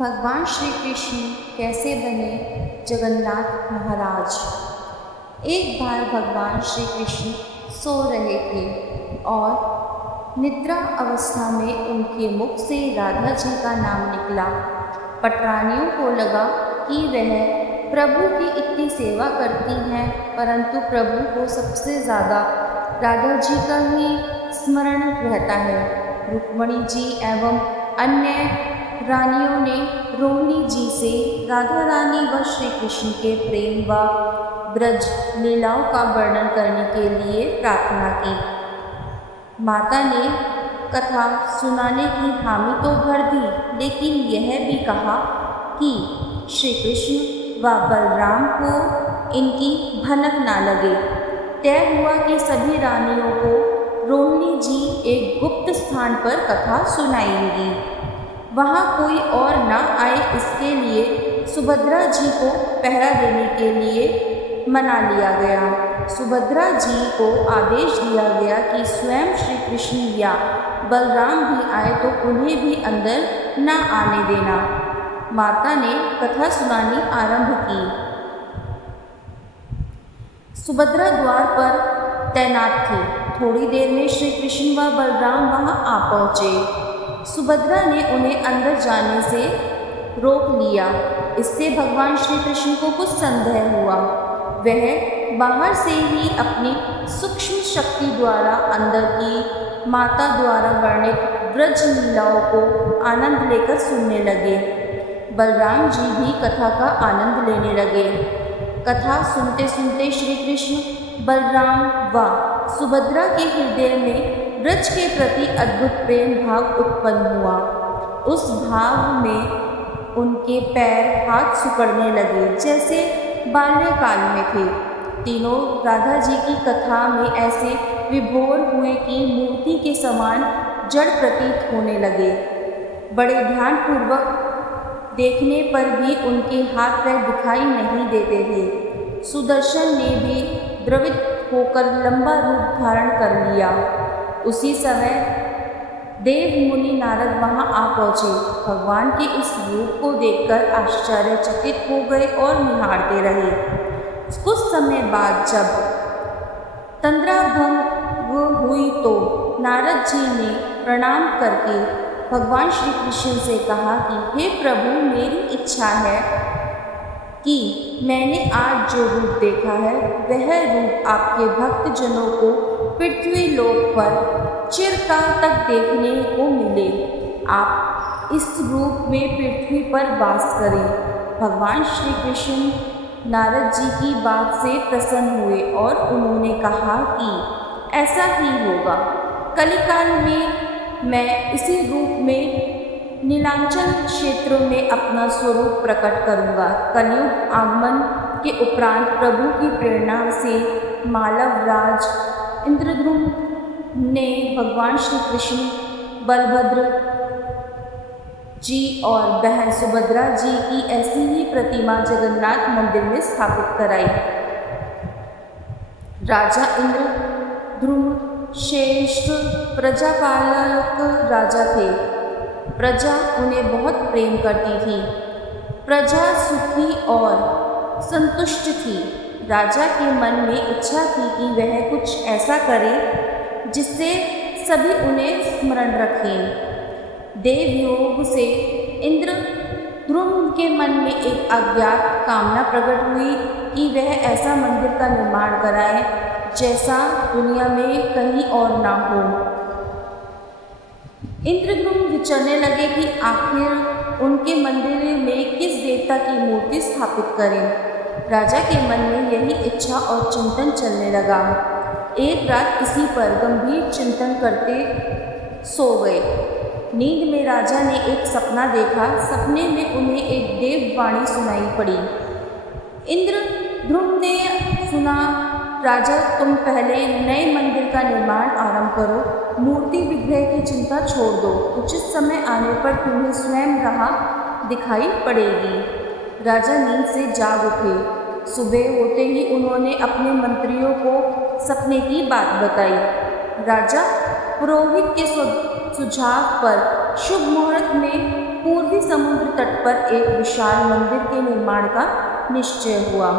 भगवान श्री कृष्ण कैसे बने जगन्नाथ महाराज। एक बार भगवान श्री कृष्ण सो रहे थे और निद्रा अवस्था में उनके मुख से राधा जी का नाम निकला। पटरानियों को लगा कि वह प्रभु की इतनी सेवा करती हैं, परंतु प्रभु को सबसे ज़्यादा राधा जी का ही स्मरण रहता है। रुक्मणी जी एवं अन्य रानियों ने रोहिणी जी से राधा रानी व श्री कृष्ण के प्रेम व ब्रज लीलाओं का वर्णन करने के लिए प्रार्थना की। माता ने कथा सुनाने की हामी तो भर दी, लेकिन यह भी कहा कि श्री कृष्ण व बलराम को इनकी भनक ना लगे। तय हुआ कि सभी रानियों को रोहिणी जी एक गुप्त स्थान पर कथा सुनाएंगी। वहाँ कोई और न आए, इसके लिए सुभद्रा जी को पहरा देने के लिए मना लिया गया। सुभद्रा जी को आदेश दिया गया कि स्वयं श्री कृष्ण या बलराम भी आए तो उन्हें भी अंदर न आने देना। माता ने कथा सुनानी आरंभ की। सुभद्रा द्वार पर तैनात थी। थोड़ी देर में श्री कृष्ण व बलराम वहाँ आ पहुँचे। सुभद्रा ने उन्हें अंदर जाने से रोक लिया। इससे भगवान श्री कृष्ण को कुछ संदेह हुआ। वह बाहर से ही अपनी सूक्ष्म शक्ति द्वारा अंदर की माता द्वारा वर्णित ब्रज लीलाओं को आनंद लेकर सुनने लगे। बलराम जी भी कथा का आनंद लेने लगे। कथा सुनते सुनते श्री कृष्ण, बलराम व सुभद्रा के हृदय में ब्रज के प्रति अद्भुत प्रेम भाव उत्पन्न हुआ। उस भाव में उनके पैर हाथ सिकुड़ने लगे, जैसे बाल्यकाल में थे। तीनों राधा जी की कथा में ऐसे विभोर हुए कि मूर्ति के समान जड़ प्रतीत होने लगे। बड़े ध्यानपूर्वक देखने पर भी उनके हाथ पैर दिखाई नहीं देते थे। सुदर्शन ने भी द्रवित होकर लंबा रूप धारण कर लिया। उसी समय देव मुनि नारद वहां आ पहुँचे। भगवान के इस रूप को देखकर आश्चर्यचकित हो गए और निहारते रहे। कुछ समय बाद जब तंद्रा भंग हुई तो नारद जी ने प्रणाम करके भगवान श्री कृष्ण से कहा कि हे प्रभु, मेरी इच्छा है कि मैंने आज जो रूप देखा है वह रूप आपके भक्तजनों को पृथ्वी लोक पर चिरकाल तक देखने को मिले। आप इस रूप में पृथ्वी पर वास करें। भगवान श्री कृष्ण नारद जी की बात से प्रसन्न हुए और उन्होंने कहा कि ऐसा ही होगा। कलिकाल में मैं इसी रूप में नीलांचल क्षेत्र में अपना स्वरूप प्रकट करूंगा। कलयुग आगमन के उपरांत प्रभु की प्रेरणा से मालव राज इंद्रद्युम्न ने भगवान श्री कृष्ण, बलभद्र जी और बहन सुभद्रा जी की ऐसी ही प्रतिमा जगन्नाथ मंदिर में स्थापित कराई। राजा इंद्रद्युम्न श्रेष्ठ प्रजापालक राजा थे। प्रजा उन्हें बहुत प्रेम करती थी। प्रजा सुखी और संतुष्ट थी। राजा के मन में इच्छा थी कि वह कुछ ऐसा करे जिससे सभी उन्हें स्मरण रखें। देवयोग से इंद्रद्युम्न के मन में एक अज्ञात कामना प्रकट हुई कि वह ऐसा मंदिर का निर्माण कराए जैसा दुनिया में कहीं और ना हो। इंद्रद्युम्न विचारने लगे कि आखिर उनके मंदिर में किस देवता की मूर्ति स्थापित करें। राजा के मन में यही इच्छा और चिंतन चलने लगा। एक रात इसी पर गंभीर चिंतन करते सो गए। नींद में राजा ने एक सपना देखा। सपने में उन्हें एक देववाणी सुनाई पड़ी। इंद्रद्युम्न ने सुना, राजा, तुम पहले नए मंदिर का निर्माण आरंभ करो। मूर्ति विग्रह की चिंता छोड़ दो। उचित समय आने पर तुम्हें स्वयं राह दिखाई पड़ेगी। राजा नींद से जाग उठे। सुबह होते ही उन्होंने अपने मंत्रियों को सपने की बात बताई। राजा पुरोहित के सुझाव पर शुभ मुहूर्त में पूर्वी समुद्र तट पर एक विशाल मंदिर के निर्माण का निश्चय हुआ।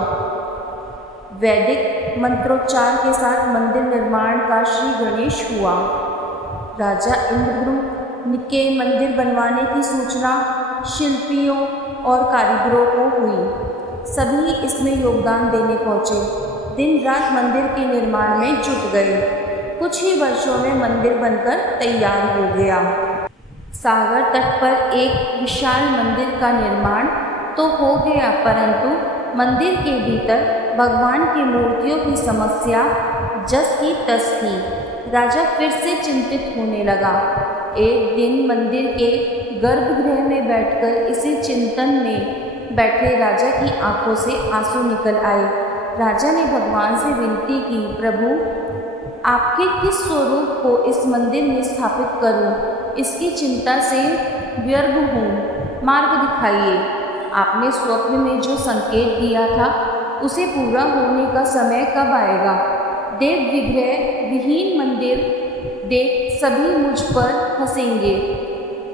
वैदिक मंत्रोच्चार के साथ मंदिर निर्माण का श्री गणेश हुआ। राजा इंद्रद्युम्न के मंदिर बनवाने की सूचना शिल्पियों और कारीगरों को हुई। सभी इसमें योगदान देने पहुँचे। दिन रात मंदिर के निर्माण में जुट गए। कुछ ही वर्षों में मंदिर बनकर तैयार हो गया। सागर तट पर एक विशाल मंदिर का निर्माण तो हो गया, परंतु मंदिर के भीतर भगवान की मूर्तियों की समस्या जस की तस थी। राजा फिर से चिंतित होने लगा। एक दिन मंदिर के गर्भगृह में बैठकर इसी चिंतन में बैठे राजा की आंखों से आंसू निकल आए। राजा ने भगवान से विनती की, प्रभु, आपके किस स्वरूप को इस मंदिर में स्थापित करूं? इसकी चिंता से व्यर्थ हूँ, मार्ग दिखाइए। आपने स्वप्न में जो संकेत दिया था उसे पूरा होने का समय कब आएगा? देव विग्रह विहीन मंदिर देख सभी मुझ पर हंसेंगे।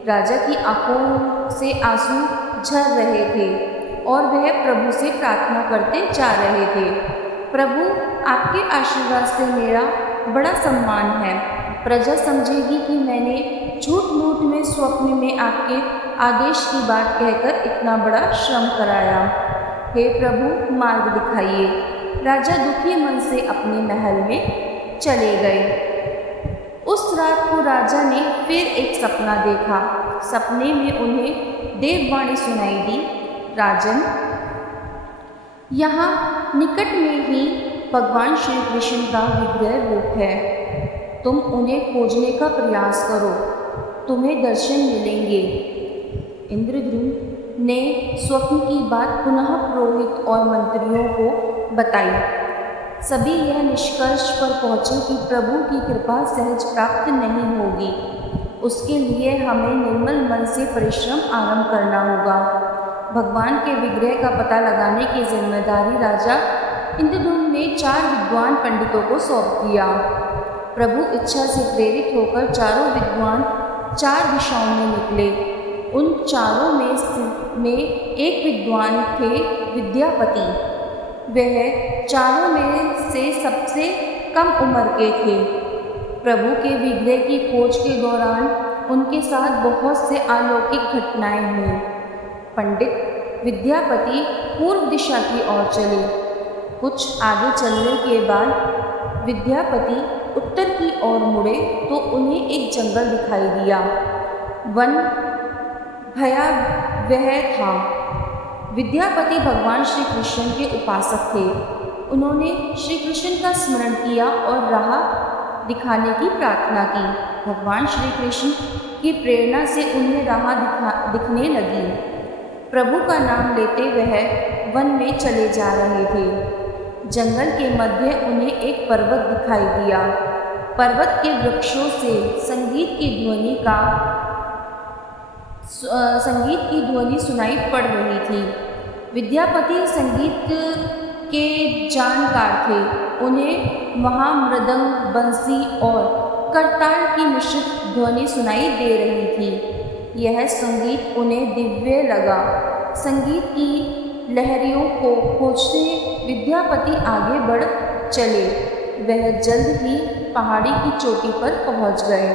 राजा की आंखों से आंसू झर रहे थे और वह प्रभु से प्रार्थना करते जा रहे थे। प्रभु, आपके आशीर्वाद से मेरा बड़ा सम्मान है। प्रजा समझेगी कि मैंने झूठ मूठ में स्वप्न में आपके आदेश की बात कहकर इतना बड़ा श्रम कराया। हे प्रभु, मार्ग दिखाइए। राजा दुखी मन से अपने महल में चले गए। उस रात को राजा ने फिर एक सपना देखा। सपने में उन्हें देववाणी सुनाई दी, राजन, यहाँ निकट में ही भगवान श्री कृष्ण का विग्रह रूप है। तुम उन्हें खोजने का प्रयास करो, तुम्हें दर्शन मिलेंगे। इंद्रद्युम्न ने स्वप्न की बात पुनः पुरोहित और मंत्रियों को बताई। सभी यह निष्कर्ष पर पहुँचे कि प्रभु की कृपा सहज प्राप्त नहीं होगी। उसके लिए हमें निर्मल मन से परिश्रम आरंभ करना होगा। भगवान के विग्रह का पता लगाने की जिम्मेदारी राजा इंद्रद्युम्न ने 4 विद्वान पंडितों को सौंप दिया। प्रभु इच्छा से प्रेरित होकर चारों विद्वान 4 दिशाओं में निकले। उन चारों में एक विद्वान थे विद्यापति। वह चारों में से सबसे कम उम्र के थे। प्रभु के विग्रह की खोज के दौरान उनके साथ बहुत से अलौकिक घटनाएं हुई। पंडित विद्यापति पूर्व दिशा की ओर चले। कुछ आगे चलने के बाद विद्यापति उत्तर की ओर मुड़े तो उन्हें एक जंगल दिखाई दिया। वन भयावह था। विद्यापति भगवान श्री कृष्ण के उपासक थे। उन्होंने श्री कृष्ण का स्मरण किया और राह दिखाने की प्रार्थना की। भगवान श्री कृष्ण की प्रेरणा से उन्हें राह दिखने लगी। प्रभु का नाम लेते वह वन में चले जा रहे थे। जंगल के मध्य उन्हें एक पर्वत दिखाई दिया। पर्वत के वृक्षों से संगीत की ध्वनि सुनाई पड़ रही थी। विद्यापति संगीत के जानकार थे। उन्हें वहाँ मृदंग, बंसी और करताल की मिश्रित ध्वनि सुनाई दे रही थी। यह संगीत उन्हें दिव्य लगा। संगीत की लहरियों को खोजते विद्यापति आगे बढ़ चले। वह जल्द ही पहाड़ी की चोटी पर पहुंच गए।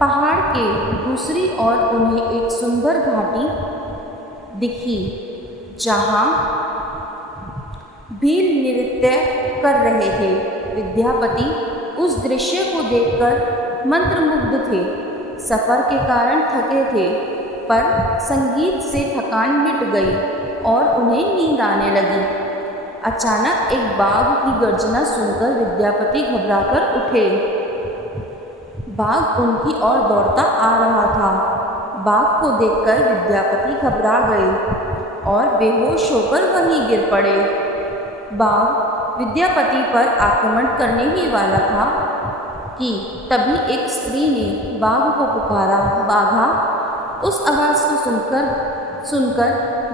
पहाड़ के दूसरी ओर उन्हें एक सुंदर घाटी दिखी, जहां भील नृत्य कर रहे थे। विद्यापति उस दृश्य को देखकर मंत्रमुग्ध थे। सफ़र के कारण थके थे, पर संगीत से थकान मिट गई और उन्हें नींद आने लगी। अचानक एक बाघ की गर्जना सुनकर विद्यापति घबराकर उठे। बाघ उनकी ओर दौड़ता आ रहा था। बाघ को देखकर विद्यापति घबरा गए और बेहोश होकर वहीं गिर पड़े। बाघ विद्यापति पर आक्रमण करने ही वाला था कि तभी एक स्त्री ने बाघ को पुकारा, बाघा। उस आवाज़ को सुनकर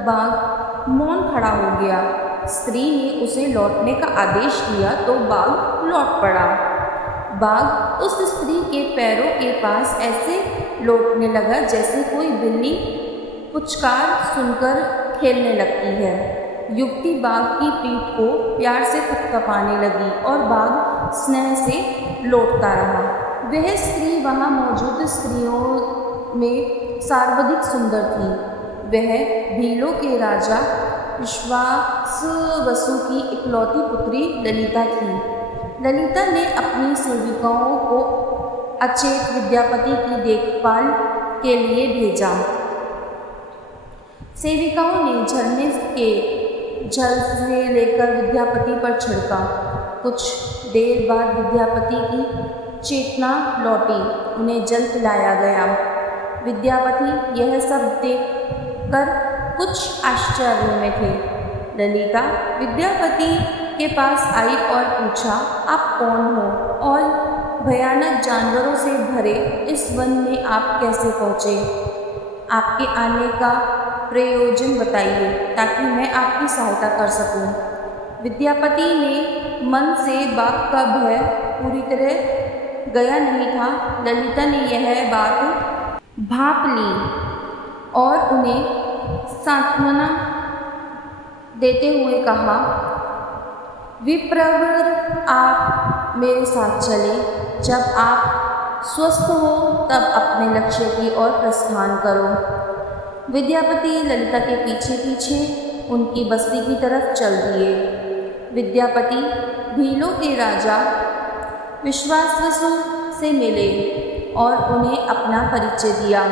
बाघ मौन खड़ा हो गया। स्त्री ने उसे लौटने का आदेश दिया तो बाघ लौट पड़ा। बाघ उस स्त्री के पैरों के पास ऐसे लौटने लगा जैसे कोई बिल्ली पुचकार सुनकर खेलने लगती है। युवती बाघ की पीठ को प्यार से थपथपाने लगी और बाघ स्नेह से लौटता रहा। वह स्त्री वहाँ मौजूद स्त्रियों में सर्वाधिक सुंदर थी। वह भीलों के राजा विश्वावसु की इकलौती पुत्री ललिता थी। ललिता ने अपनी सेविकाओं को अचेत विद्यापति की देखभाल के लिए भेजा। सेविकाओं ने झरने के जल से लेकर विद्यापति पर छिड़का। कुछ देर बाद विद्यापति की चेतना लौटी, उन्हें जल पिलाया गया। विद्यापति यह सब देखकर कुछ आश्चर्य में थे। ललिता विद्यापति के पास आई और पूछा, आप कौन हो और भयानक जानवरों से भरे इस वन में आप कैसे पहुँचे? आपके आने का प्रयोजन बताइए ताकि मैं आपकी सहायता कर सकूं। विद्यापति ने मन से बाघ का भय पूरी तरह गया नहीं था। ललिता ने यह बात भांप ली और उन्हें सांत्वना देते हुए कहा, विप्रवर आप मेरे साथ चले। जब आप स्वस्थ हो तब अपने लक्ष्य की ओर प्रस्थान करो। विद्यापति ललिता के पीछे पीछे उनकी बस्ती की तरफ चल दिए। विद्यापति भीलों के राजा विश्वावसु से मिले और उन्हें अपना परिचय दिया।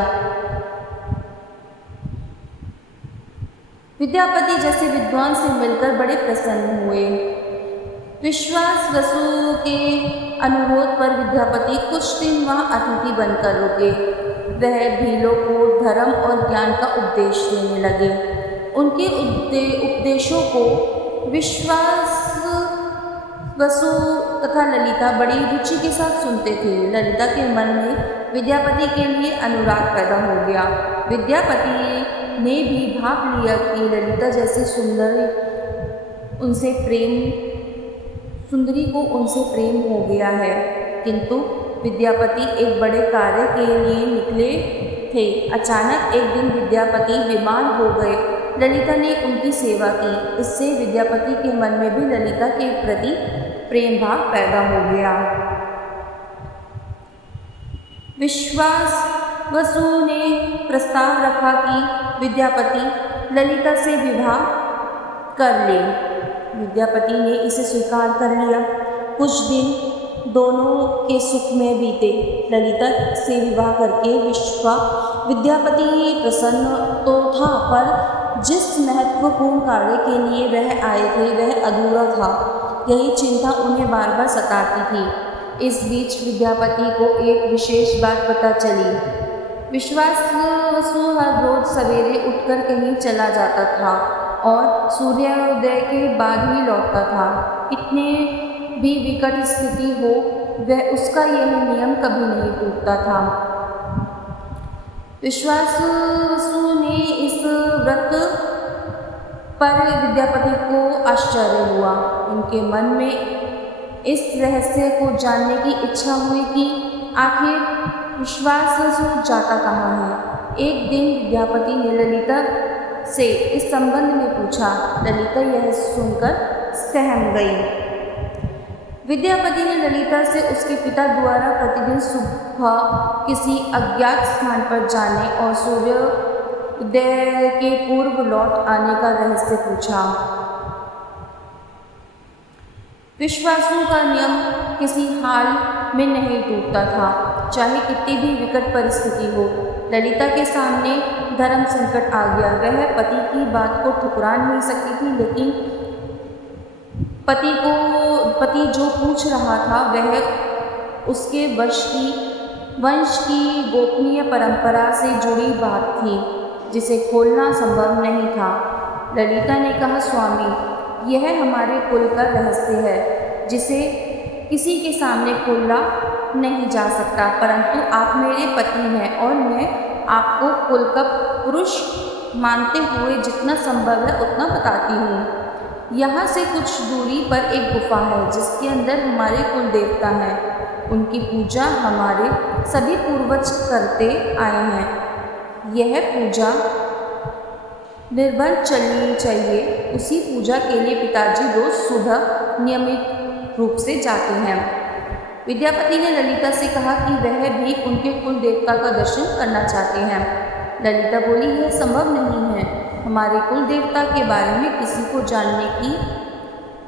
विद्यापति जैसे विद्वान से मिलकर बड़े प्रसन्न हुए। विश्वावसु के अनुरोध पर विद्यापति कुछ दिन वहाँ अतिथि बनकर रुके। वह भीलों को धर्म और ज्ञान का उपदेश देने लगे। उनके उपदेशों को विश्वावसु तथा ललिता बड़ी रुचि के साथ सुनते थे। ललिता के मन में विद्यापति के लिए अनुराग पैदा हो गया। विद्यापति ने भी भाप लिया कि ललिता जैसी सुंदरी को उनसे प्रेम हो गया है, किंतु विद्यापति एक बड़े कार्य के लिए निकले थे। अचानक एक दिन विद्यापति बीमार हो गए। ललिता ने उनकी सेवा की। इससे विद्यापति के मन में भी ललिता के प्रति प्रेम भाव पैदा हो गया। विश्वावसु ने प्रस्ताव रखा कि विद्यापति ललिता से विवाह कर ले। विद्यापति ने इसे स्वीकार कर लिया। कुछ दिन दोनों के सुख में बीते। ललिता से विवाह करके विद्यापति प्रसन्न तो था, पर जिस महत्वपूर्ण कार्य के लिए वह आए थे वह अधूरा था। यही चिंता उन्हें बार बार सताती थी। इस बीच विद्यापति को एक विशेष बात पता चली। विश्वावसु हर रोज सवेरे उठकर कहीं चला जाता था और सूर्योदय के बाद ही लौटता था। कितने भी विकट स्थिति हो, वह उसका यह नियम कभी नहीं टूटता था। विश्वावसु ने इस व्रत पर विद्यापति को आश्चर्य हुआ। उनके मन में इस रहस्य को जानने की इच्छा हुई कि आखिर विश्वावसु जाता कहाँ है। एक दिन विद्यापति ने ललिता से इस संबंध में पूछा। ललिता यह सुनकर सहम गई। विद्यापति ने ललिता से उसके पिता द्वारा प्रतिदिन सुबह किसी अज्ञात स्थान पर जाने और सूर्योदय के पूर्व लौट आने का रहस्य पूछा। विश्वावसु का नियम किसी हाल में नहीं टूटता था, चाहे कितनी भी विकट परिस्थिति हो। ललिता के सामने धर्म संकट आ गया। वह पति की बात को ठुकरा नहीं सकती थी, लेकिन पति जो पूछ रहा था वह उसके वंश की गोपनीय परंपरा से जुड़ी बात थी, जिसे खोलना संभव नहीं था। ललिता ने कहा, स्वामी, यह हमारे कुल का रहस्य है, जिसे किसी के सामने खोला नहीं जा सकता, परंतु आप मेरे पति हैं और मैं आपको कुल का पुरुष मानते हुए जितना संभव है उतना बताती हूँ। यहाँ से कुछ दूरी पर एक गुफा है जिसके अंदर हमारे कुल देवता हैं। उनकी पूजा हमारे सभी पूर्वज करते आए हैं। यह पूजा निर्भर चलनी चाहिए। उसी पूजा के लिए पिताजी रोज सुबह नियमित रूप से जाते हैं। विद्यापति ने ललिता से कहा कि वह भी उनके कुल देवता का दर्शन करना चाहते हैं। ललिता बोली, यह संभव नहीं है। हमारे कुल देवता के बारे में किसी को जानने की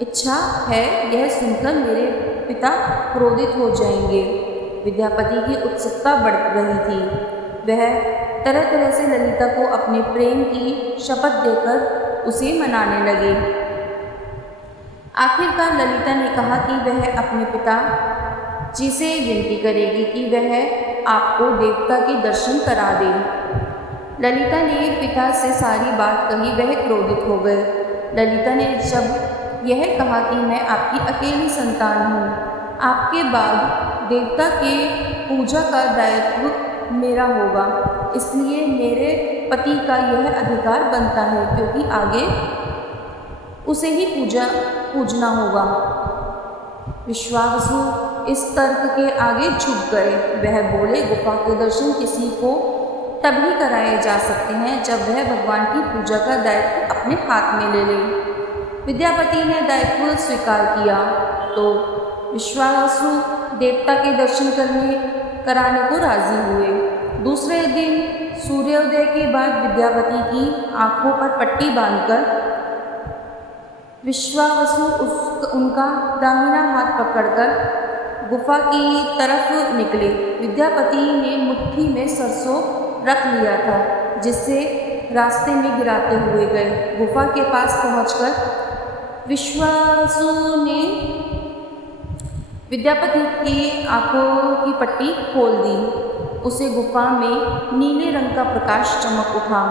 इच्छा है, यह सुनकर मेरे पिता क्रोधित हो जाएंगे। विद्यापति की उत्सुकता बढ़ रही थी। वह तरह तरह से ललिता को अपने प्रेम की शपथ देकर उसे मनाने लगे। आखिरकार ललिता ने कहा कि वह अपने पिता जी से विनती करेगी कि वह आपको देवता के दर्शन करा दे। ललिता ने पिता से सारी बात कही। वह क्रोधित हो गए। ललिता ने जब यह कहा कि मैं आपकी अकेली संतान हूँ, आपके बाद देवता के पूजा का दायित्व मेरा होगा, इसलिए मेरे पति का यह अधिकार बनता है, क्योंकि आगे उसे ही पूजना होगा। विश्वावसु इस तर्क के आगे झुक गए। वह बोले, गुफा के दर्शन किसी को तभी कराए जा सकते हैं जब वह भगवान की पूजा का दायित्व अपने हाथ में ले ले। विद्यापति ने दायित्व स्वीकार किया तो विश्वावसु देवता के दर्शन कराने को राजी हुए। दूसरे दिन सूर्योदय के बाद विद्यापति की आंखों पर पट्टी बांधकर विश्वावसु उनका दाहिना हाथ पकड़कर गुफा की तरफ निकले। विद्यापति ने मुट्ठी में सरसों रख लिया था, जिससे रास्ते में गिराते हुए गए। गुफा के पास पहुंचकर विश्वावसु ने विद्यापति की आंखों की पट्टी खोल दी। उसे गुफा में नीले रंग का प्रकाश चमक उठा।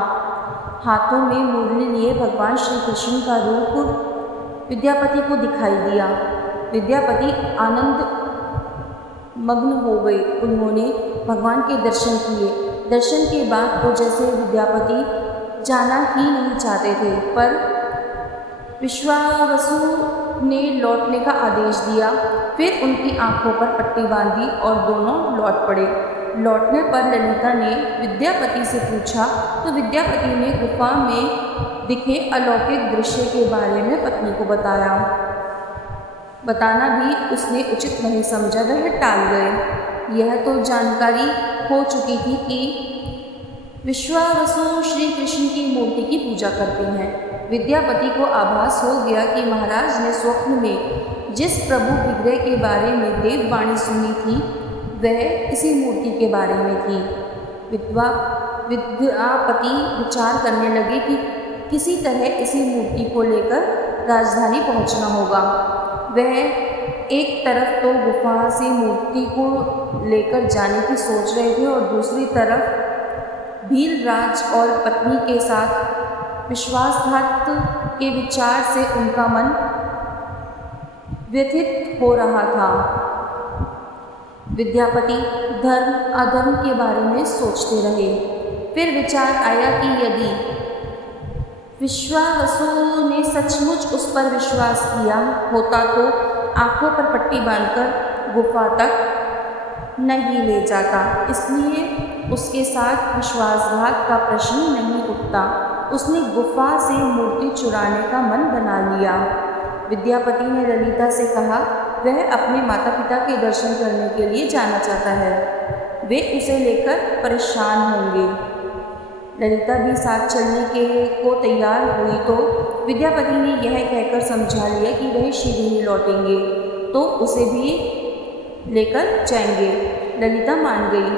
हाथों में मुरली लिए भगवान श्री कृष्ण का रूप विद्यापति को दिखाई दिया। विद्यापति आनंद मग्न हो गए। उन्होंने भगवान के दर्शन किए। दर्शन के बाद तो जैसे विद्यापति जाना ही नहीं चाहते थे, पर विश्वावसु ने लौटने का आदेश दिया। फिर उनकी आंखों पर पट्टी बांधी और दोनों लौट पड़े। लौटने पर ललिता ने विद्यापति से पूछा तो विद्यापति ने गुफा में दिखे अलौकिक दृश्य के बारे में पत्नी को बताया। बताना भी उसने उचित नहीं समझा, वह टाल गए। यह तो जानकारी हो चुकी थी कि विश्वावसु श्री कृष्ण की मूर्ति की पूजा करते हैं। विद्यापति को आभास हो गया कि महाराज ने स्वप्न में जिस प्रभु विग्रह के बारे में देववाणी सुनी थी, वह इसी मूर्ति के बारे में थी। विद्यापति विचार करने लगे कि किसी तरह इसी मूर्ति को लेकर राजधानी पहुंचना होगा। वह एक तरफ तो गुफा से मूर्ति को लेकर जाने की सोच रहे थे और दूसरी तरफ भीलराज और पत्नी के साथ विश्वासघात के विचार से उनका मन व्यथित हो रहा था। विद्यापति धर्म अधर्म के बारे में सोचते रहे। फिर विचार आया कि यदि विश्वावसु ने सचमुच उस पर विश्वास किया होता तो आंखों पर पट्टी बांधकर गुफा तक नहीं ले जाता, इसलिए उसके साथ विश्वासघात का प्रश्न नहीं उठता। उसने गुफा से मूर्ति चुराने का मन बना लिया। विद्यापति ने ललिता से कहा, वह अपने माता पिता के दर्शन करने के लिए जाना चाहता है, वे उसे लेकर परेशान होंगे। ललिता भी साथ चलने को तैयार हुई तो विद्यापति ने यह कहकर समझा लिया कि वह शीघ्र ही लौटेंगे तो उसे भी लेकर जाएंगे। ललिता मान गई।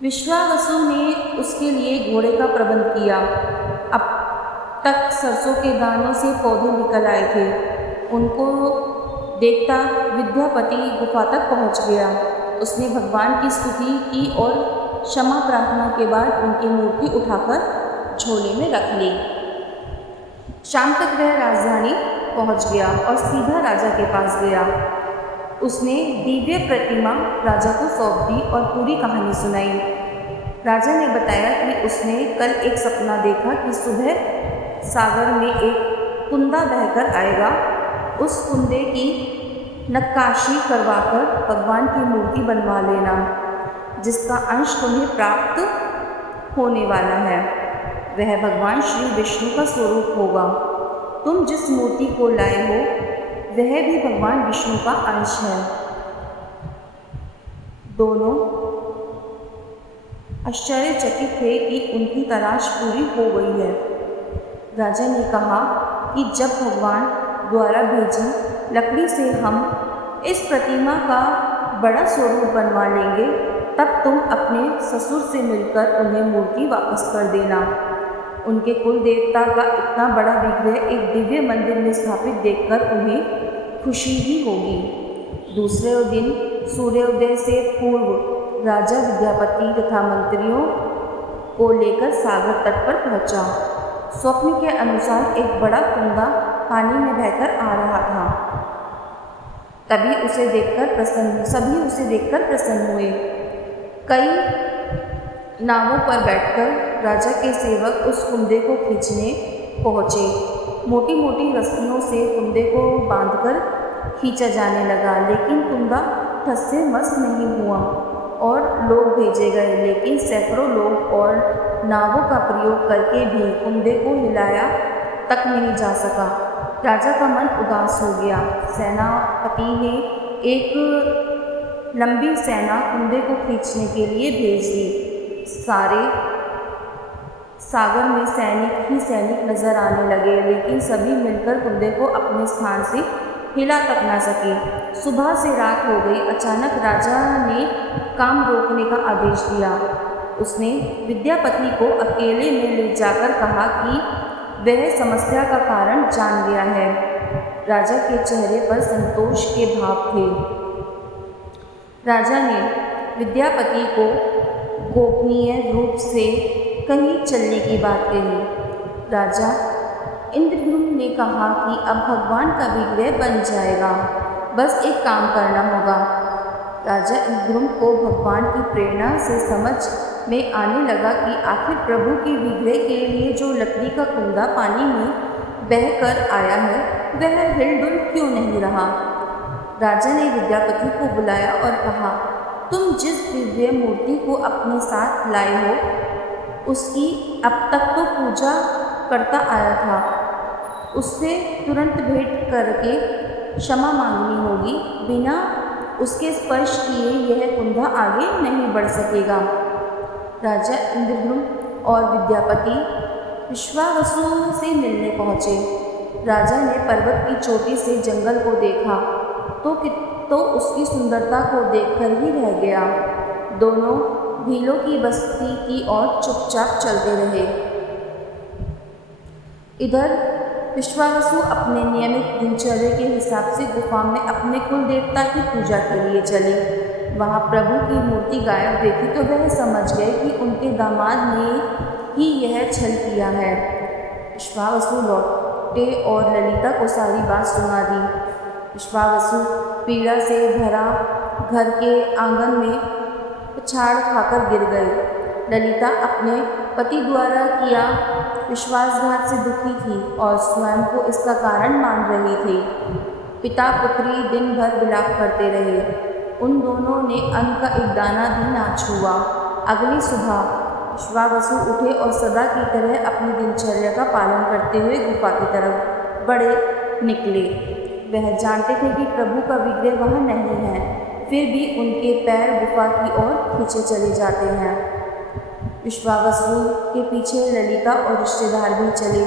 विश्वावसु ने उसके लिए घोड़े का प्रबंध किया। अब तक सरसों के दानों से पौधे निकल आए थे। उनको देखता विद्यापति गुफा तक पहुंच गया। उसने भगवान की स्तुति की और क्षमा प्रार्थना के बाद उनकी मूर्ति उठाकर झोले में रख ली। शाम तक वह राजधानी पहुंच गया और सीधा राजा के पास गया। उसने दिव्य प्रतिमा राजा को सौंप दी और पूरी कहानी सुनाई। राजा ने बताया कि उसने कल एक सपना देखा कि सुबह सागर में एक कुंदा बहकर आएगा। उस कुंदे की नक्काशी करवाकर भगवान की मूर्ति बनवा लेना, जिसका अंश तुम्हें प्राप्त होने वाला है। वह भगवान श्री विष्णु का स्वरूप होगा। तुम जिस मूर्ति को लाए हो वह भी भगवान विष्णु का अंश है। दोनों आश्चर्यचकित थे कि उनकी तलाश पूरी हो गई है। राजा ने कहा कि जब भगवान द्वारा भेजी लकड़ी से हम इस प्रतिमा का बड़ा स्वरूप बनवा लेंगे, तब तुम अपने ससुर से मिलकर उन्हें मूर्ति वापस कर देना। उनके कुल देवता का इतना बड़ा विग्रह एक दिव्य मंदिर में स्थापित देखकर उन्हें खुशी ही होगी। दूसरे दिन सूर्योदय से पूर्व राजा विद्यापति तथा मंत्रियों को लेकर सागर तट पर पहुंचा। स्वप्न के अनुसार एक बड़ा कुंदा पानी में बहकर आ रहा था। सभी उसे देखकर प्रसन्न हुए। कई नावों पर बैठकर राजा के सेवक उस कुंदे को खींचने पहुँचे। मोटी मोटी रस्सियों से कुंदे को बांधकर खींचा जाने लगा, लेकिन कुंदा ठस से मस नहीं हुआ और लोग भेजे गए, लेकिन सैकड़ों लोग और नावों का प्रयोग करके भी कुंदे को हिलाया तक नहीं जा सका। राजा का मन उदास हो गया। सेनापति ने एक लंबी सेना कुंदे को खींचने के लिए भेज दी। सारे सागर में सैनिक ही सैनिक नजर आने लगे, लेकिन सभी मिलकर कुंदे को अपने स्थान से हिला तक न सके। सुबह से रात हो गई। अचानक राजा ने काम रोकने का आदेश दिया। उसने विद्यापति को अकेले में ले जाकर कहा कि वह समस्या का कारण जान गया है। राजा के चेहरे पर संतोष के भाव थे। राजा ने विद्यापति को गोपनीय रूप से कहीं चलने की बात कही। राजा इंद्रद्युम्न ने कहा कि अब भगवान का विग्रह बन जाएगा, बस एक काम करना होगा। राजा इंद्रद्युम्न को भगवान की प्रेरणा से समझ में आने लगा कि आखिर प्रभु के विग्रह के लिए जो लकड़ी का कुंदा पानी में बहकर आया है वह हिलडुल क्यों नहीं रहा। राजा ने विद्यापति को बुलाया और कहा, तुम जिस दिव्य मूर्ति को अपने साथ लाए हो उसकी अब तक तो पूजा करता आया था। उससे तुरंत भेंट करके क्षमा मांगनी होगी। बिना उसके स्पर्श किए यह कुंदा आगे नहीं बढ़ सकेगा। राजा इंद्रद्युम्न और विद्यापति विश्वावसु से मिलने पहुँचे। राजा ने पर्वत की चोटी से जंगल को देखा तो उसकी सुंदरता को देखकर ही रह गया। दोनों भीलों की बस्ती की ओर चुपचाप चलते रहे। इधर विश्वावसु अपने नियमित दिनचर्या के हिसाब से गुफा में अपने कुल देवता की पूजा के लिए चले। वहाँ प्रभु की मूर्ति गायब देखी तो वह समझ गए कि उनके दामाद ने ही यह छल किया है। विश्वावसु लौटे और ललिता को सारी बात सुना दी। विश्वावसु पीड़ा से भरा घर के आंगन में पछाड़ खाकर गिर गए। ललिता अपने पति द्वारा किया विश्वासघात से दुखी थी और स्वयं को इसका कारण मान रही थी। पिता पुत्री दिन भर विलाप करते रहे। उन दोनों ने अन्न का एक दाना भी ना छुआ। अगली सुबह विश्वावसु उठे और सदा की तरह अपनी दिनचर्या का पालन करते हुए गुफा की तरफ बढ़े निकले। वह जानते थे कि प्रभु का विग्रह वहाँ नहीं है, फिर भी उनके पैर गुफा की ओर खींचे चले जाते हैं। विश्वावसु के पीछे ललिता और रिश्तेदार भी चले।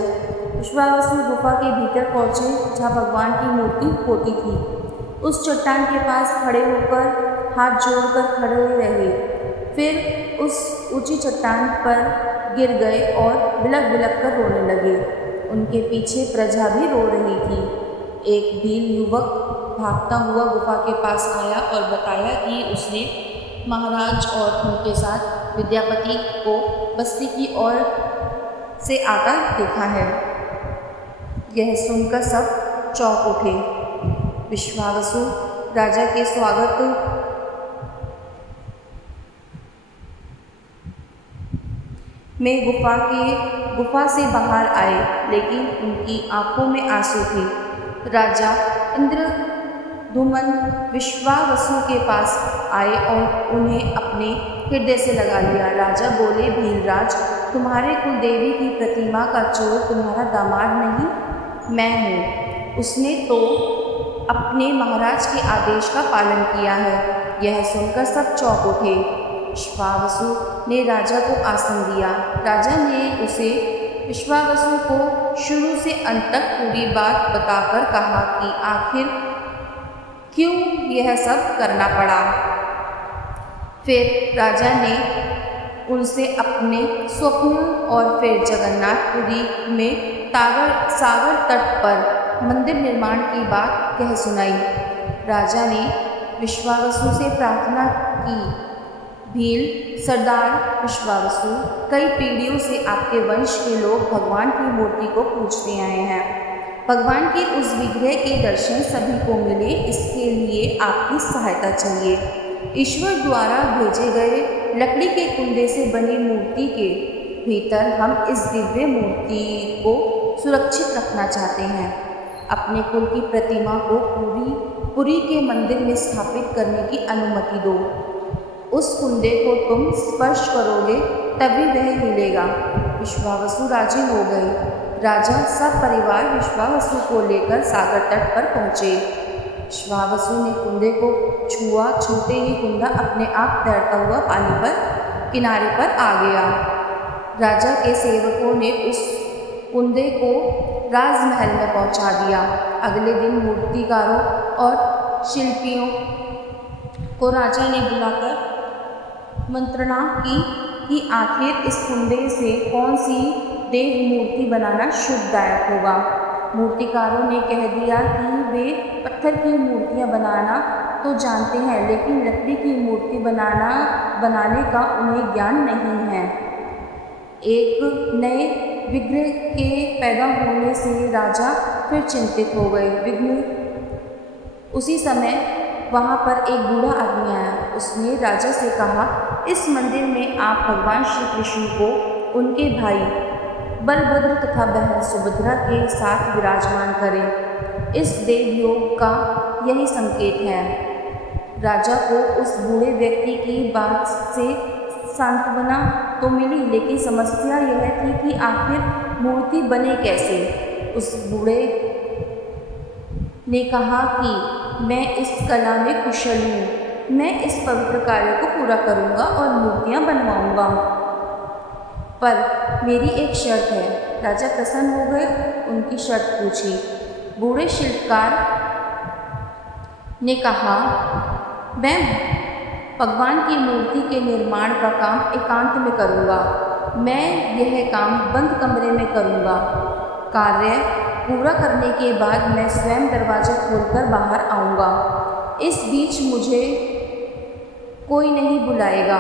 विश्वावसु गुफा के भीतर पहुँचे जहाँ भगवान की मूर्ति होती थी। उस चट्टान के पास खड़े होकर हाथ जोड़कर खड़े रहे, फिर उस ऊंची चट्टान पर गिर गए और बिलख बिलख कर रोने लगे। उनके पीछे प्रजा भी रो रही थी। एक भील युवक भागता हुआ गुफा के पास आया और बताया कि उसने महाराज और उनके साथ विद्यापति को बस्ती की ओर से आता देखा है। यह सुनकर सब चौंक उठे। विश्वावसु राजा के स्वागत में गुफा से बाहर आए, लेकिन उनकी आंखों में आंसू थे। राजा इंद्रद्युम्न विश्वावसु के पास आए और उन्हें अपने हृदय से लगा लिया। राजा बोले, भीलराज, तुम्हारे कुलदेवी की प्रतिमा का चोर तुम्हारा दामाद नहीं, मैं हूँ। उसने तो अपने महाराज के आदेश का पालन किया है। यह सुनकर सब चौंक उठे। विश्वावसु ने राजा को आसन दिया। राजा ने उसे विश्वावसु को शुरू से अंत तक पूरी बात बताकर कहा कि आखिर क्यों यह सब करना पड़ा। फिर राजा ने उनसे अपने स्वप्न और फिर जगन्नाथपुरी में सागर तट पर मंदिर निर्माण की बात कह सुनाई। राजा ने विश्वावसु से प्रार्थना की, भील सरदार विश्वावसु, कई पीढ़ियों से आपके वंश के लोग भगवान की मूर्ति को पूजते आए हैं। भगवान के उस विग्रह के दर्शन सभी को मिले, इसके लिए आपकी सहायता चाहिए। ईश्वर द्वारा भेजे गए लकड़ी के कुंडे से बनी मूर्ति के भीतर हम इस दिव्य मूर्ति को सुरक्षित रखना चाहते हैं। अपने कुल की प्रतिमा को पुरी के मंदिर में स्थापित करने की अनुमति दो। उस कुंडे को तुम स्पर्श करोगे तभी वह हिलेगा। विश्वावसु राजी हो गए। राजा सब परिवार विश्वावसु को लेकर सागर तट पर पहुँचे। विश्वावसु ने कुंडे को छुआ। छूते ही कुंडा अपने आप तैरता हुआ पानी पर किनारे पर आ गया। राजा के सेवकों ने उस कुंडे को राजमहल में पहुंचा दिया। अगले दिन मूर्तिकारों और शिल्पियों को राजा ने बुलाकर मंत्रणा की कि आखिर इस कुंडे से कौन सी देव मूर्ति बनाना शुभदायक होगा। मूर्तिकारों ने कह दिया कि वे पत्थर की मूर्तियां बनाना तो जानते हैं, लेकिन लकड़ी की मूर्ति बनाने का उन्हें ज्ञान नहीं है। एक नए विग्रह के पैदा होने से राजा फिर चिंतित हो गए। उसी समय वहाँ पर एक बूढ़ा आदमी आया। उसने राजा से कहा, इस मंदिर में आप भगवान श्री कृष्ण को उनके भाई बलभद्र तथा बहन सुभद्रा के साथ विराजमान करें। इस देव योग का यही संकेत है। राजा को उस बूढ़े व्यक्ति की बात से सांत्वना तो मिली, लेकिन समस्या यह थी कि आखिर मूर्ति बने कैसे। उस बूढ़े ने कहा कि मैं इस कला में कुशल हूँ। मैं इस पवित्र कार्य को पूरा करूँगा और मूर्तियाँ बनवाऊँगा, पर मेरी एक शर्त है। राजा प्रसन्न हो गए। उनकी शर्त पूछी। बूढ़े शिल्पकार ने कहा, मैं भगवान की मूर्ति के निर्माण का काम एकांत में करूँगा। मैं यह काम बंद कमरे में करूँगा। कार्य पूरा करने के बाद मैं स्वयं दरवाजा खोलकर बाहर आऊँगा। इस बीच मुझे कोई नहीं बुलाएगा।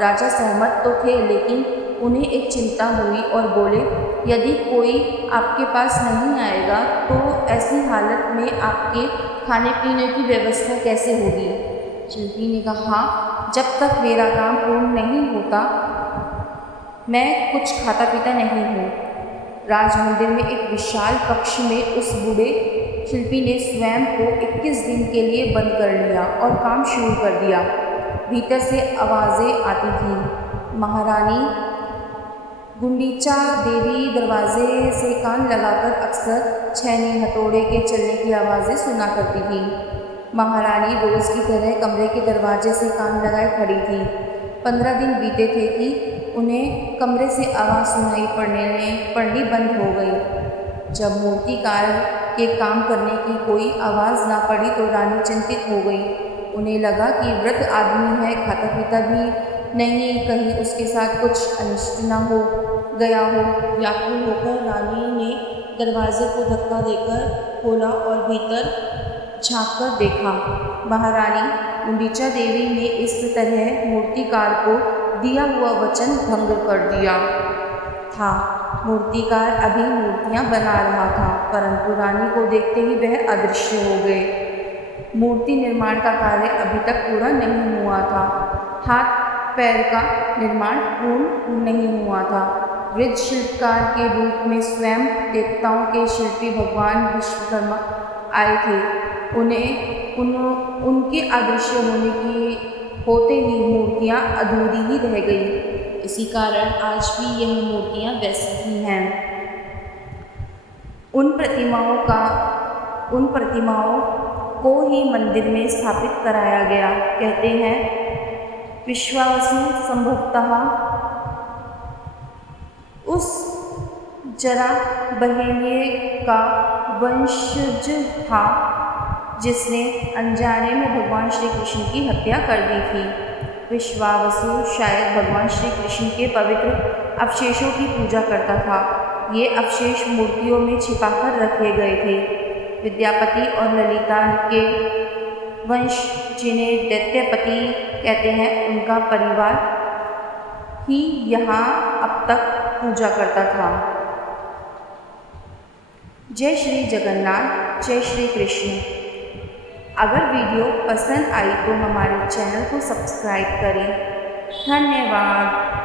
राजा सहमत तो थे, लेकिन उन्हें एक चिंता हुई और बोले, यदि कोई आपके पास नहीं आएगा तो ऐसी हालत में आपके खाने पीने की व्यवस्था कैसे होगी। शिल्पी ने कहा, जब तक मेरा काम पूर्ण नहीं होता मैं कुछ खाता पीता नहीं हूँ। राज मंदिर में एक विशाल कक्ष में उस बूढ़े शिल्पी ने स्वयं को 21 दिन के लिए बंद कर लिया और काम शुरू कर दिया। भीतर से आवाज़ें आती थीं। महारानी गुंडीचा देवी दरवाजे से कान लगाकर अक्सर छैनी हथौड़े के चलने की आवाज़ें सुना करती थी। महारानी रोज़ की तरह कमरे के दरवाजे से कान लगाए खड़ी थी। 15 दिन बीते थे कि उन्हें कमरे से आवाज़ सुनाई पड़नी बंद हो गई। जब मूर्तिकार के काम करने की कोई आवाज़ ना पड़ी तो रानी चिंतित हो गई। उन्हें लगा कि वृद्ध आदमी है, खाता पीता भी नहीं, कहीं उसके साथ कुछ अनिष्ट न हो गया हो। व्याकुल होकर रानी ने दरवाजे को धक्का देकर खोला और भीतर झांककर देखा। महारानी गुंडीचा देवी ने इस तरह मूर्तिकार को दिया हुआ वचन भंग कर दिया था। मूर्तिकार अभी मूर्तियां बना रहा था, परंतु रानी को देखते ही वह अदृश्य हो गए। मूर्ति निर्माण का कार्य अभी तक पूरा नहीं हुआ था। हाथ पैर का निर्माण पूर्ण नहीं हुआ था। वृद्ध शिल्पकार के रूप में स्वयं देवताओं के शिल्पी भगवान विश्वकर्मा आए थे। उनके अदृश्य होते ही मूर्तियां अधूरी ही रह गई। उसी कारण आज भी यह मूर्तियाँ वैसी ही हैं। उन प्रतिमाओं को ही मंदिर में स्थापित कराया गया। कहते हैं विश्वावसु संभवतः उस जरा बहेलिये का वंशज था जिसने अनजाने में भगवान श्री कृष्ण की हत्या कर दी थी। विश्वावसु शायद भगवान श्री कृष्ण के पवित्र अवशेषों की पूजा करता था। ये अवशेष मूर्तियों में छिपाकर रखे गए थे। विद्यापति और ललिता के वंश, जिन्हें दैत्यपति कहते हैं, उनका परिवार ही यहाँ अब तक पूजा करता था। जय श्री जगन्नाथ, जय श्री कृष्ण। अगर वीडियो पसंद आई तो हमारे चैनल को सब्सक्राइब करें। धन्यवाद।